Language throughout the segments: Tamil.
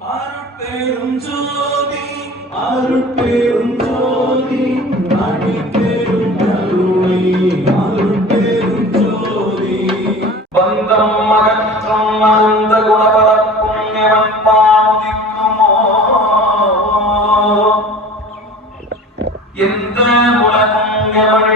அருட்பெரும் ஜோதி அருட்பெரும் ஜோதி அடிப்பெரும் கருணை அருட்பெரும் ஜோதி. பந்தம் அகற்றும் அந்த குணபரப்பும் எவன் பாதிக்குமோ? எந்த உலகம் எவனிடத்தில்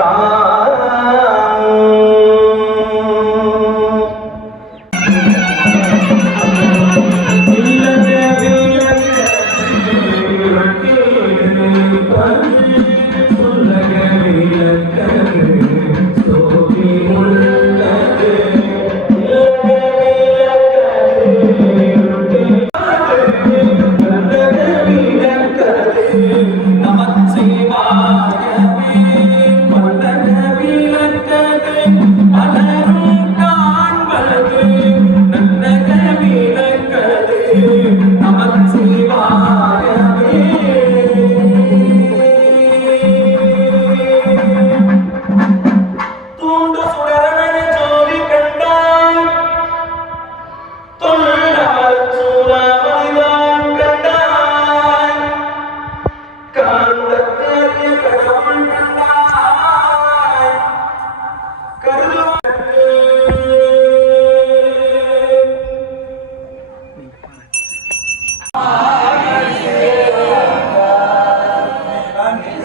எவன்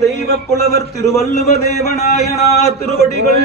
தெய்வ புலவர் திருவள்ளுவ தேவநாயனா திருவடிகள்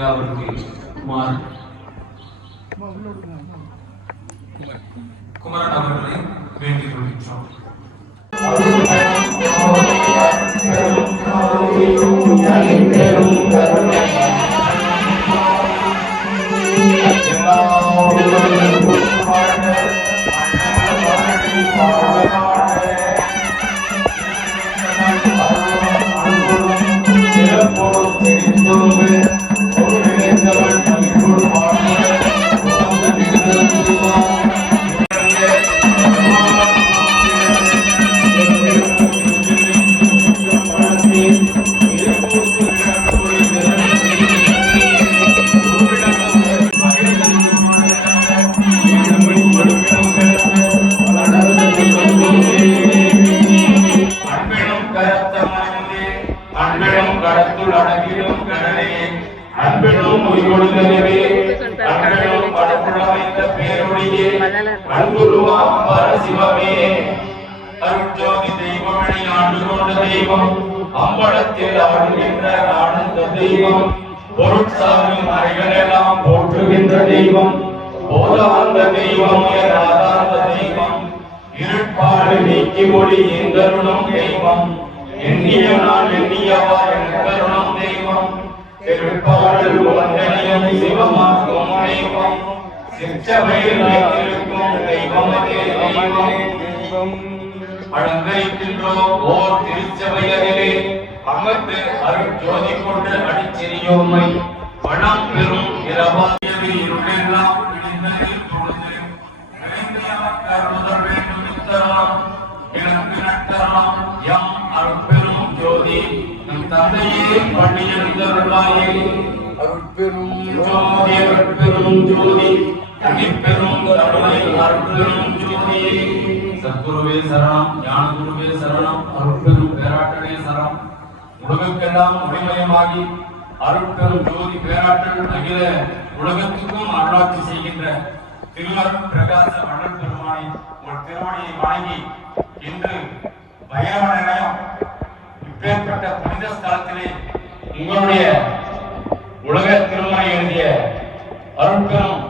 पर्यावरण की कुमार కుమారన్ అవన్నీ వేంటి గురించాం Oh, உயிரொழுதவே அன்பினும் படப்புடமைந்த பேரொழியே அன்புருவாம் பரசிவமே. அருட்ஜோதி தெய்வமணி ஆண்டு கொண்ட தெய்வம் அம்பலத்தில் ஆடுகின்ற ஆனந்த தெய்வம் பொருட்சாமி மறைகளெல்லாம் போற்றுகின்ற தெய்வம் போதாந்த தெய்வம் ஆதாந்த தெய்வம் இருட்பாடு நீக்கி மொழி எந்தருணம் தெய்வம் எண்ணிய நான் எண்ணியவா என் கருணம் தெய்வம். திருப்பாடல் ஒன்றனையும் சிவமாக்கும் தெய்வம் சிற்றவையில் வைத்திருக்கும் தெய்வமதே தெய்வம் அலங்கரிக்கின்றோம் ஓர் திருச்சபையரிலே அமர்ந்து அருள் ஜோதி கொண்டு அடிச்சிரியோமை வளம் பெறும் இரவா தந்தையே பள்ளியெழுந்தருளாயே அருட்பெரும் ஜோதி அருட்பெரும் ஜோதி தனிப்பெரும் கருணை அருட்பெரும் ஜோதியே சத்குருவே சரணம் ஞான குருவே சரணம் அருட்பெரும் பேராட்டனே சரணம். உலகுக்கெல்லாம் ஒளிமயமாகி அருட்பெரும் ஜோதி பேராற்றல் அகில உலகத்துக்கும் அருளாட்சி செய்கின்ற திருவருட் பிரகாச வள்ளல் பெருமானை உங்கள் திருவடியை வணங்கி இன்று பைரவ நிலையம் இப்பேற்பட்ட புனித ஸ்தலத்திலே உங்களுடைய உலக திருமணை எழுதிய அருட்பெரும்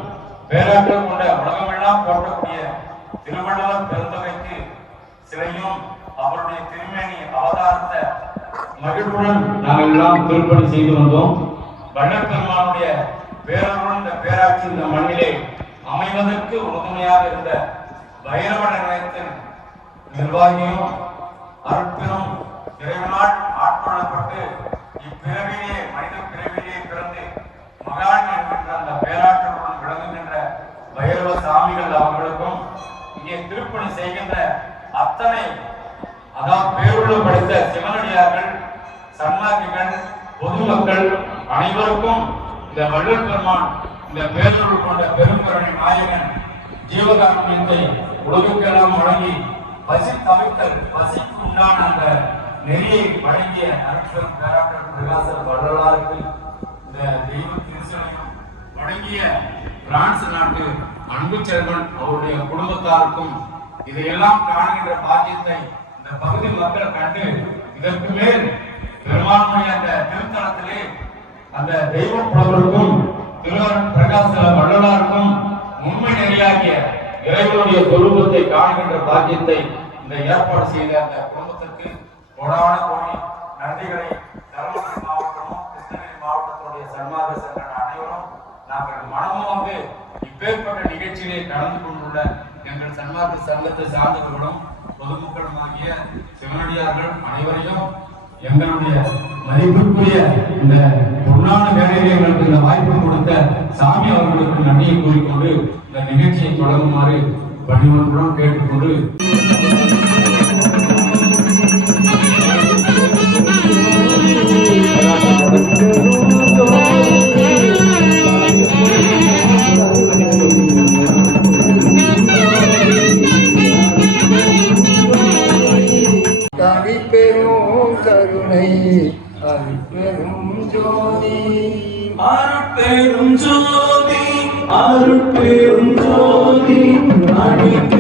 பேராற்றல் கொண்ட உலகமெல்லாம் போற்றக்கூடிய திருவள்ளுவர் பெருந்தகைக்கு சிலையும் அவருடைய திருமேனி அவதாரத்தை மகிழ்வுடன் நாங்கள் எல்லாம் திருப்பணி செய்து வந்தோம். வண்ணப்பெருமானுடைய பேரருடன் இந்த பேராட்சி இந்த மண்ணிலே அமைவதற்கு உறுதுணையாக இருந்த பைரவ நிலையத்தின் நிர்வாகியும் அருட்பெரும் இறைவனால் ஆட்கொள்ளப்பட்டு இப்பிறவிலே மனித பிறவிலே பிறந்து மகான் என்கின்ற அந்த பேராற்றலுடன் விளங்குகின்ற பைரவ சாமிகள் அவர்களுக்கும் இங்கே திருப்பணி செய்கின்ற அத்தனை அதான் பேருள்ள படித்த சிவனடியார்கள் சன்மார்க்கிகள் பொதுமக்கள் அனைவருக்கும் இந்த வள்ளல் பெருமான் இந்த பேரருள் கொண்ட பெருங்கருணை நாயகன் ஜீவகாருண்யத்தை உலகுக்கெல்லாம் வழங்கி பசி தவிர்த்தல் பசிக்கு உண்டான அந்த நெறியை வழங்கிய அரசன் பேராற்றல் பிரகாசர் வரலாறு இந்த தெய்வ திருச்சனையும் வழங்கிய பிரான்ஸ் நாட்டு அன்பு செல்வன் அவருடைய குடும்பத்தாருக்கும் இதையெல்லாம் காணுகின்ற பாக்கியத்தை இந்த பகுதி மக்கள் கண்டு இதற்கு மேல் பெருமானுடைய அந்த திருத்தலத்திலே அந்த தெய்வ புலவருக்கும் திருவருட் பிரகாச வள்ளலாருக்கும் உண்மை நெறியாகிய இறைவனுடைய சொரூபத்தை காணுகின்ற பாக்கியத்தை இந்த ஏற்பாடு செய்த அந்த குடும்பத்திற்கு கோடான கோடி நன்றிகளை தருமபுரி மாவட்டமும் கிருஷ்ணகிரி மாவட்டத்தினுடைய சன்மார்க்க சங்கங்கள் அனைவரும் நாங்கள் மனமும் வந்து இப்பேற்பட்ட நிகழ்ச்சியிலே கலந்து கொண்டுள்ள எங்கள் சன்மார்க்க சங்கத்தை சார்ந்தவர்களும் பொதுமக்களுமாகிய சிவனடியார்கள் அனைவரையும் எங்களுடைய மதிப்பிற்குரிய இந்த பொன்னான வேலையை எங்களுக்கு இந்த வாய்ப்பு கொடுத்த சாமி அவர்களுக்கு நன்றியை கூறிக்கொண்டு இந்த நிகழ்ச்சியை தொடங்குமாறு பணிவன்புடன் கேட்டுக்கொண்டு அருட்பெரும் ஜோதி அருட்பெரும் ஜோதி அடிக்க